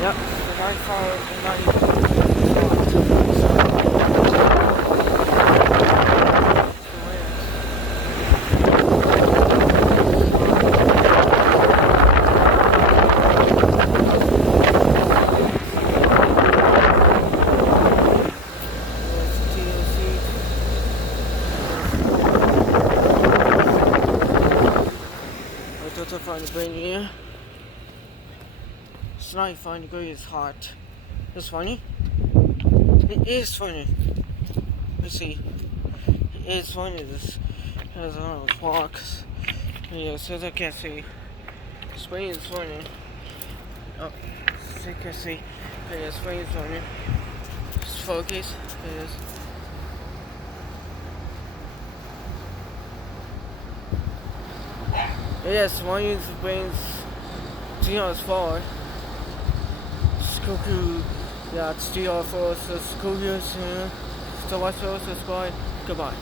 Yep, the 95 and 90. I find the brain here. It's 95 degrees hot. It's funny. It is funny. You see, it is funny. This has on those walks. Yeah, so as I can see, spring is funny. Oh, so you can see, yeah, spring is funny. Just focus. It is. Yes, one user brings 2 hours forward. Cuckoo, yeah, it's 3 hours forward, so it's cuckoo, so watch those, subscribe, goodbye.